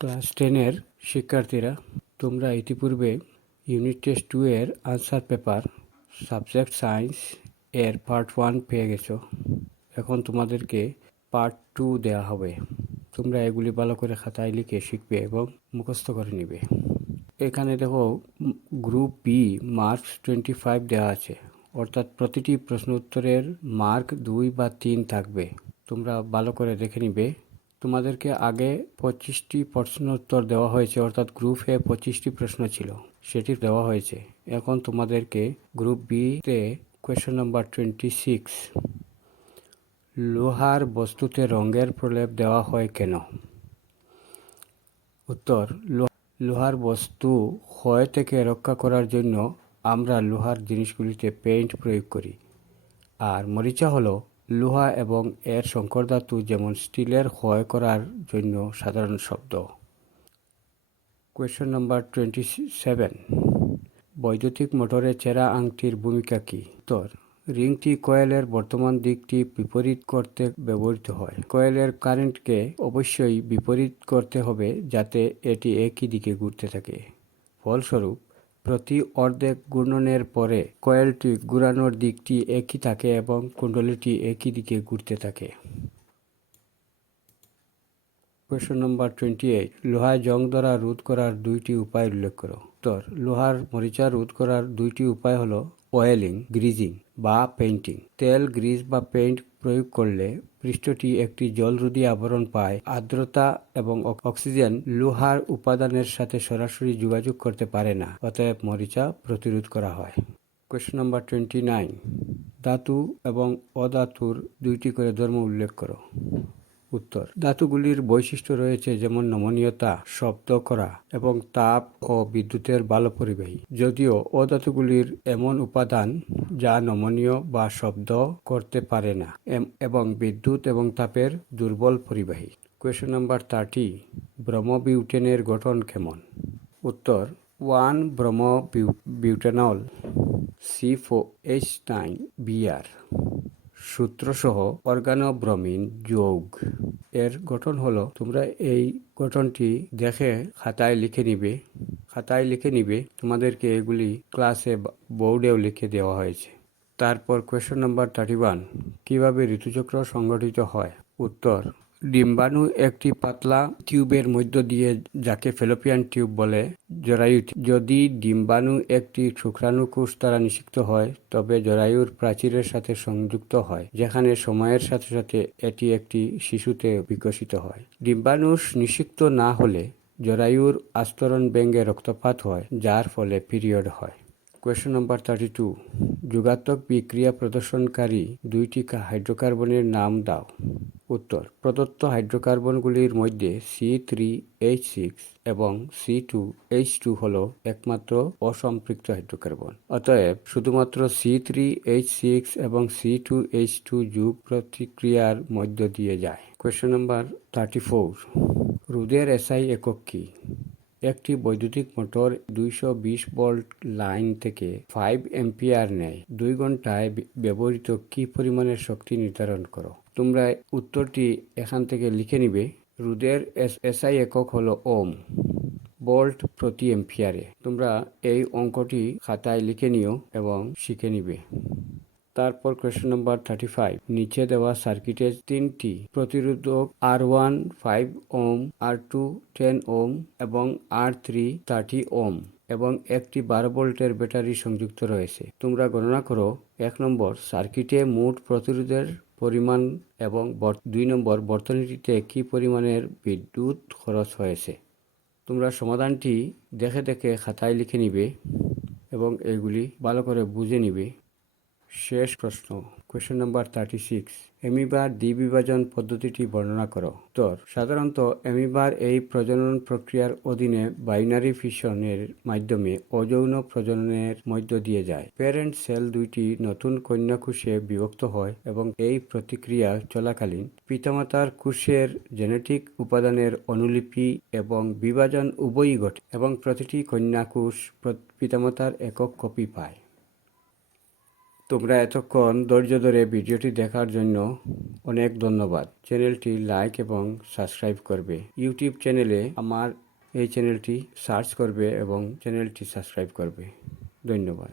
Class 10-এর শিক্ষার্থীরা, তোমরা ইতিপূর্বে ইউনিট টেস্ট 2 এর আনসার পেপার সাবজেক্ট সায়েন্স এর পার্ট 1 পেয়ে গেছো। এখন তোমাদেরকে পার্ট 2 দেওয়া হবে। তোমরা এগুলি ভালো করে খাতায় লিখে শিখবে এবং মুখস্থ করে নিবে। এখানে দেখো গ্রুপ বি মার্কস 25 দেওয়া আছে, অর্থাৎ প্রতিটি প্রশ্ন উত্তরের মার্ক 2 বা 3 থাকবে। তোমরা ভালো করে দেখে নিবে। তোমাদেরকে আগে 25টি প্রশ্ন উত্তর দেওয়া হয়েছে, অর্থাৎ গ্রুপ এ 25টি প্রশ্ন ছিল, সেটি দেওয়া হয়েছে। এখন তোমাদেরকে গ্রুপ বি তে কোয়েশ্চন নাম্বার 26, লোহার বস্তুতে রঙের প্রলেপ দেওয়া হয় কেন? উত্তর, লোহার বস্তু ক্ষয় থেকে রক্ষা করার জন্য আমরা লোহার জিনিসগুলিতে পেইন্ট প্রয়োগ করি। আর মরিচা হলো লোহা এবং এর সংকর ধাতু যেমন স্টিলের ক্ষয় করার জন্য সাধারণ শব্দ। কোয়েশ্চন নাম্বার 27, বৈদ্যুতিক মোটরে চেরা আংটির ভূমিকা কী? উত্তর, রিংটি কয়েলের বর্তমান দিকটি বিপরীত করতে ব্যবহৃত হয়। কয়েলের কারেন্টকে অবশ্যই বিপরীত করতে হবে যাতে এটি একই দিকে ঘুরতে থাকে। ফলস্বরূপ প্রতি অর্ধেক ঘূর্ণনের পরে কয়েলটি ঘুরানোর দিকটি একই থাকে এবং কুণ্ডলীটি একই দিকে ঘুরতে থাকে। কোয়েশ্চন নাম্বার 28, লোহায় জং ধরা রোধ করার 2টি উপায় উল্লেখ করো। উত্তর, লোহার মরিচা রোধ করার 2টি উপায় হলো অয়েলিং, গ্রিজিং বা পেইন্টিং। তেল, গ্রিজ বা পেইন্ট প্রয়োগ করলে পৃষ্ঠটি একটি জলরোধী আবরণ পায়। আর্দ্রতা এবং অক্সিজেন লোহার উপাদানের সাথে সরাসরি যোগাযোগ করতে পারে না, অতএব মরিচা প্রতিরোধ করা হয়। কোয়েশ্চন নাম্বার 29, ধাতু এবং অধাতুর 2টি করে ধর্ম উল্লেখ করো। উত্তর, ধাতুগুলির বৈশিষ্ট্য রয়েছে যেমন নমনীয়তা, শব্দ করা এবং তাপ ও বিদ্যুতের ভালো পরিবাহী, যদিও অধাতুগুলির এমন উপাদান যা নমনীয় বা শব্দ করতে পারে না এবং বিদ্যুৎ এবং তাপের দুর্বল পরিবাহী। কোয়েশ্চন নাম্বার 30, ব্রোমোবিউটেনের গঠন কেমন? উত্তর, 1 ব্রোমোবিউটেনল C4H9Br সূত্রসহ অর্গানোব্রোমিন যৌগ এর গঠন হলো, তোমরা এই গঠনটি দেখে খাতায় লিখে নিবে। তোমাদেরকে এগুলি ক্লাসে বোর্ডেও লিখে দেওয়া হয়েছে। তারপর কোয়েশ্চন নাম্বার 31, কিভাবে ঋতুচক্র সংগঠিত হয়? উত্তর, ডিম্বাণু একটি পাতলা টিউবের মধ্য দিয়ে, যাকে ফ্যালোপিয়ান টিউব বলে, জরায়ু। যদি ডিম্বাণু একটি শুক্রাণুকোষ দ্বারা নিষিক্ত হয় তবে জরায়ুর প্রাচীরের সাথে সংযুক্ত হয়, যেখানে সময়ের সাথে সাথে এটি একটি শিশুতে বিকশিত হয়। ডিম্বাণু নিষিক্ত না হলে জরায়ুর আস্তরণ ভেঙে রক্তপাত হয়, যার ফলে পিরিয়ড হয়। কোয়েশ্চন নাম্বার 32, যোগাত্মক বিক্রিয়া প্রদর্শনকারী 2টি হাইড্রোকার্বনের নাম দাও। উত্তর, প্রদত্ত হাইড্রোকার্বনগুলির মধ্যে C3H6 এবং C2H2 হল একমাত্র অসম্পৃক্ত হাইড্রোকার্বন। অতএব শুধুমাত্র C3H6 এবং C2H2 যুগ প্রতিক্রিয়ার মধ্য দিয়ে যায়। কোয়েশ্চন নাম্বার 34, রোধের SI একক কী? একটি বৈদ্যুতিক মোটর 220 ভোল্ট লাইন থেকে 5 অ্যাম্পিয়ার নেয়। 2 ঘন্টায় ব্যবহৃত কি পরিমাণের শক্তি নির্ধারণ করো। তোমরা উত্তরটি এখান থেকে লিখে নিবে। রোধের SI একক হলো ওম, ভোল্ট প্রতি অ্যাম্পিয়ারে। তোমরা এই অঙ্কটি খাতায় লিখে নিও এবং শিখে নিবে। তারপর কোয়েশ্চন নাম্বার 35, নিচে দেওয়া সার্কিটের 3টি প্রতিরোধক R1 5 ওম, R2 10 ওম এবং R3 30 ওম এবং একটি 12 ভোল্টের ব্যাটারি সংযুক্ত রয়েছে। তোমরা গণনা করো 1 নম্বর সার্কিটে মোট প্রতিরোধের পরিমাণ এবং 2 নম্বর বর্তনীটিতে কী পরিমাণের বিদ্যুৎ খরচ হয়েছে। তোমরা সমাধানটি দেখে খাতায় লিখে নিবে এবং এগুলি ভালো করে বুঝে নিবে। শেষ প্রশ্ন, কোয়েশ্চন নাম্বার 36, অ্যামিবার দ্বিবিভাজন পদ্ধতিটি বর্ণনা করো। উত্তর, সাধারণত অ্যামিবার এই প্রজনন প্রক্রিয়ার অধীনে বাইনারি ফিশনের মাধ্যমে অযৌন প্রজননের মধ্য দিয়ে যায়। প্যারেন্ট সেল 2টি নতুন কন্যা কোষে বিভক্ত হয় এবং এই প্রতিক্রিয়া চলাকালীন পিতামাতার কোষের জেনেটিক উপাদানের অনুলিপি এবং বিভাজন উভয়ই ঘটে এবং প্রতিটি কন্যা কোষ পিতামাতার একক কপি পায়। তোমরা এতক্ষণ ধৈর্য ধরে ভিডিওটি দেখার জন্য অনেক ধন্যবাদ। চ্যানেলটি লাইক এবং সাবস্ক্রাইব করবে। ইউটিউব চ্যানেলে আমার এই চ্যানেলটি সার্চ করবে এবং চ্যানেলটি সাবস্ক্রাইব করবে। ধন্যবাদ।